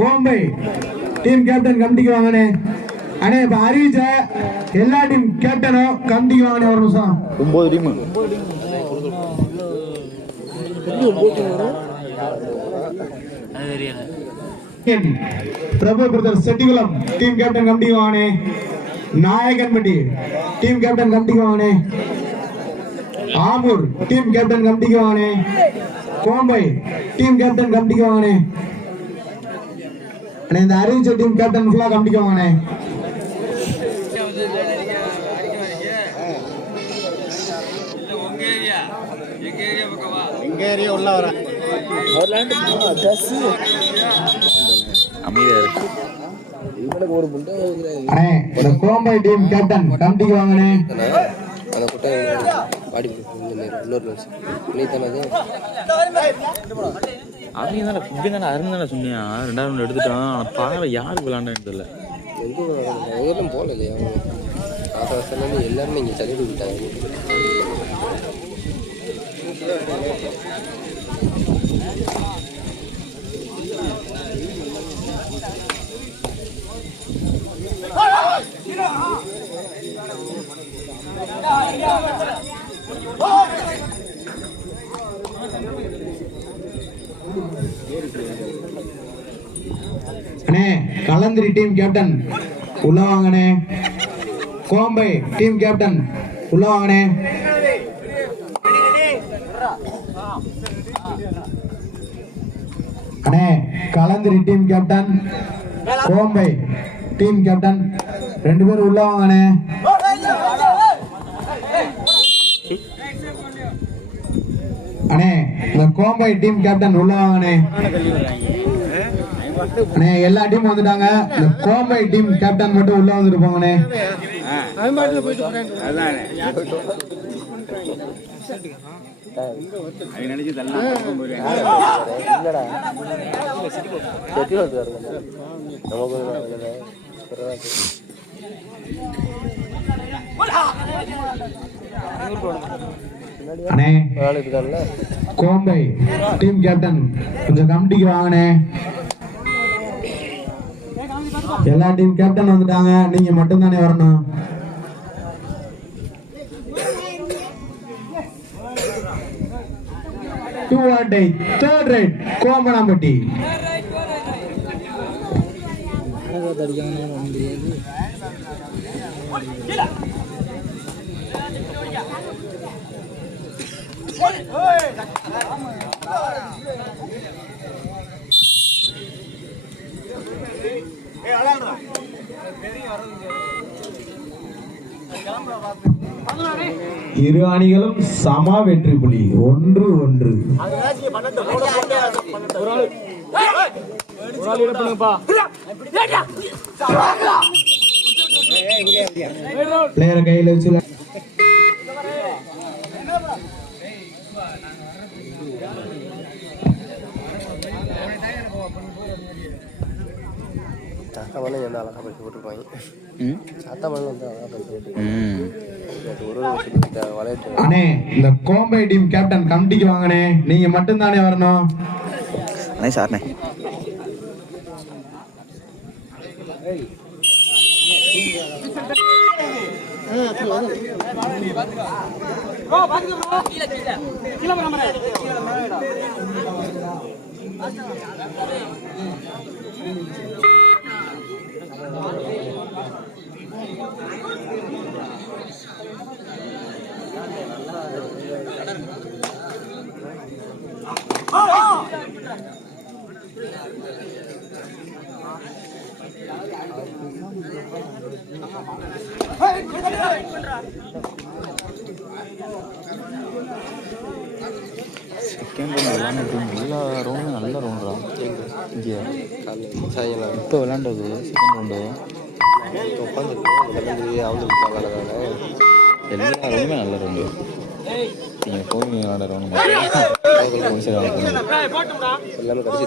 Kombai team captain கமிட்டிக்கு வாங்கண்ணே அண்ணே இப்ப அறிவிச்ச எல்லா டீம் கேப்டனும் கமிட்டிக்கு வாங்கண்ணே ஒரு நிமிஷம். ஒன்பது team. Prabhu brother Chettikulam team captain கமிட்டிக்கு வாங்கண்ணே நாயகன்பட்டி டீம் கேப்டன் கமிட்டிக்கு வாங்கண்ணே ஆமூர் டீம் கேப்டன் கமிட்டிக்கு வாங்கண்ணே கோம்பை டீம் கேப்டன் கமிட்டிக்கு வாங்கண்ணே அண்ணே இந்த அறிவிச்ச டீம் கேப்டன் ஃபுல்லா கமிட்டிக்கு வாங்கண்ணே எங்க ஏரியா உள்ள வர? அமைதியா இருக்கு அண்ணே இந்த கோம்பை டீம் கேப்டன் கமிட்டிக்கு வாங்கண்ணே அந்த குட்டை பாடி இன்னொரு நிமிஷம். நீ தானே அவங்க தானே இப்படி தானே அருண் தானே சொன்னியா? ரெண்டாயிரம் ரவுண்ட் எடுத்துட்டான். ஆனா பாரு யாருக்கு விளாண்டான்னு தெரியல. எந்த எங்கெல்லாம் போகல இல்லையா ஆறு வருஷம் எல்லாருமே இங்கே தள்ளி விட்டாங்க கலந்திரி டீம் கேப்டன். உள்ள வாங்கனே கோம்பை டீம் கேப்டன். உள்ள வாங்கனே அண்ணே Kalanthiri team captain. Kombai team captain. ரெண்டு பேரும் உள்ள வாங்கண்ணே. அண்ணே இந்த கோம்பை டீம் கேப்டன் உள்ள வாங்கண்ணே. எல்லா டீம் வந்துட்டாங்க. இந்த கோம்பை டீம் கேப்டன் மட்டும் உள்ள வந்துட்டு போங்கண்ணே. கோம்பை டீம் கேப்டன் கொஞ்சம் கமிட்டிக்கு வாங்கண்ணே. எல்லா டீம் கேப்டன் வந்துட்டாங்க. நீங்க மட்டும் தானே வரணும் two and third right Kombanampatti இரு அணிகளும் சம வெற்றி புலி. ஒன்று ஒன்று. பிளேயரை கையில் வச்சு சாத்தா மண்ணு வந்து அழகா படிச்சு போட்டிருப்பாங்க? ம். சாத்தா மண்ணு வந்து அழகா படிச்சு போட்டிருப்பாங்க? அண்ணே இந்த கோம்பை டீம் கேப்டன் கமிட்டிக்கு வாங்கண்ணே. நீங்க மட்டும் தானே வரணும். அண்ணே சார்ண்ணே. செகண்ட் ரவுண்ட் எல்லாமே எல்லா ரவுண்டும் நல்ல ரவுண்டா இங்கே இப்போ விளாண்டது செகண்ட் ரவுண்டு எல்லா ரவுண்டுமே நல்ல ரவுண்டு நீங்கள் கோவில் விளாட ரவுண்டு எல்லாமே கடைசி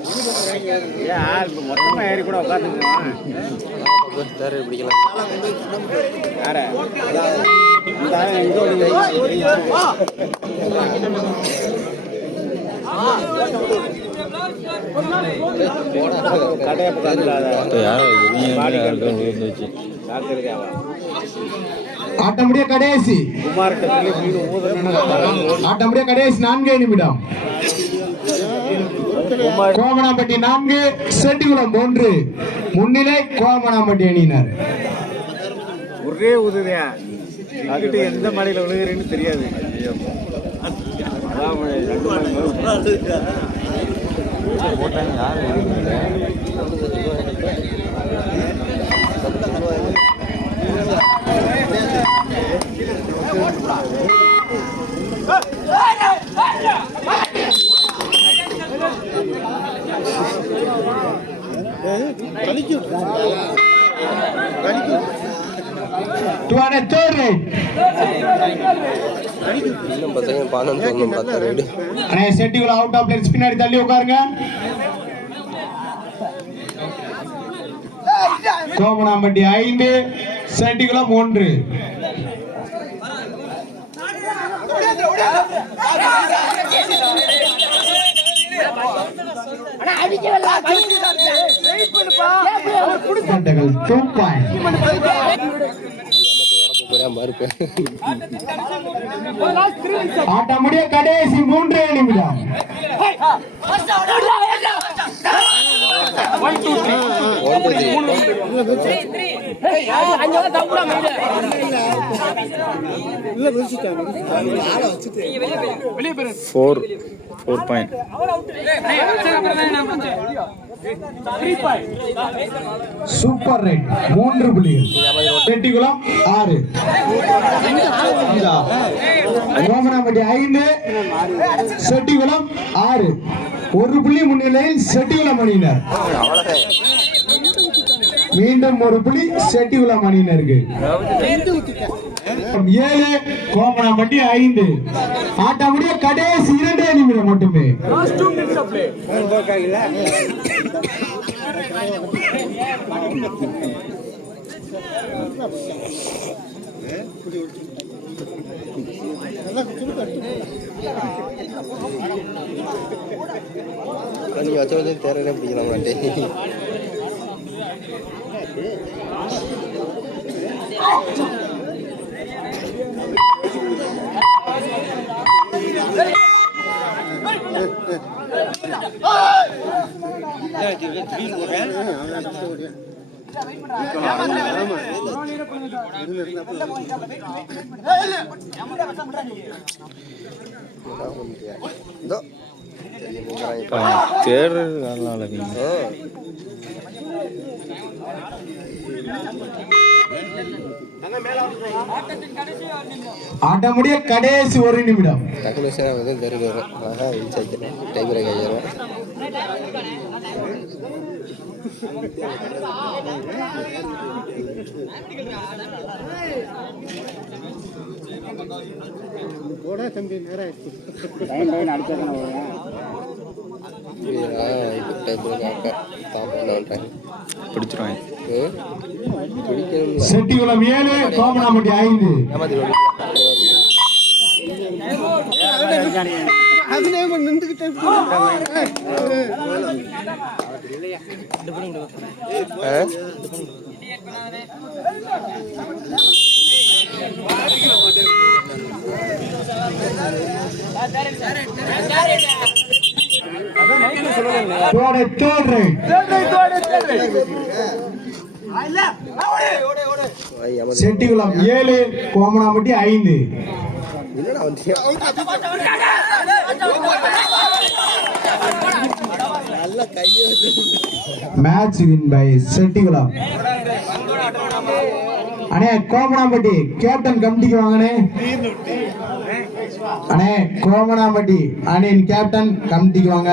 எப்ப நான் நடத்த போனேன் தேரை பிடிக்கலாம் நீ யாரோ விழுந்துச்சு ஆட்ட முடிய கடைசி. ஆட்ட முடிய கடைசி நான்கே நிமிடம். கோமனாம்பட்டி நான்கு செட்டிகுளம் ஒன்று முன்னிலை கோமனாம்பட்டி அணியினர் ஒரே உதவியா அங்கிட்டு எந்த மலையில விழுகிறேன்னு தெரியாது போட்டாங்க யார் டூ ஹண்ட்ரட் தேர்ட் ரைட் இன்னும் பசங்க பானம் சொல்லணும் பார்த்தா ரெண்டு அண்ணே செட்டிகுளம் அவுட் ஆஃப் பிளேயர்ஸ் பின்னாடி தள்ளி உட்காருங்க கோமனாம்பட்டி ஐந்து செட்டிகுளம் ஒன்று டூ பாயிண்ட் முடிய கடைசி மூன்றே நிமிடம். One two three four four point super right மூன்று புள்ளிகள் செட்டிகுளம் ஆறு. கோமனாம்பட்டி ஐந்து. செட்டிகுளம் ஆறு. ஒரு புள்ளி முன்னிலையில் செட்டிகுளம் அணியினர். மீண்டும் ஒரு புள்ளி மணின்னு இருக்கு. ஏழு கோமனாம்பட்டி ஐந்து. ஆட்ட முடிய கடைசி இரண்டே நிமிடம் மட்டுமே. நீ வச்சு பிடிக்கலாம் மாட்டேன் இதோ நல்லா இல்லைங்க ஆ ஆட்ட முடிய கடைசி ஒரு நிமிடம். டக்குனு சார் வந்து தெருக்கு பிடிச்சிருவாங்க. செட்டிகுளம் ஏழு கோமனாம்பட்டி ஐந்து. ஏமாத்தி தோட ரைட் செட்டிகுளம் ஏழு கோமனாம்பட்டி ஐந்து. மேட்ச் வின் பை செட்டிகுளம் அண்ணே கோமனாம்பட்டி கேப்டன் கமிட்டிக்கு வாங்கண்ணே. அண்ணே கோமனாம்பட்டி அணியின் கேப்டன் கமிட்டிக்கு வாங்க.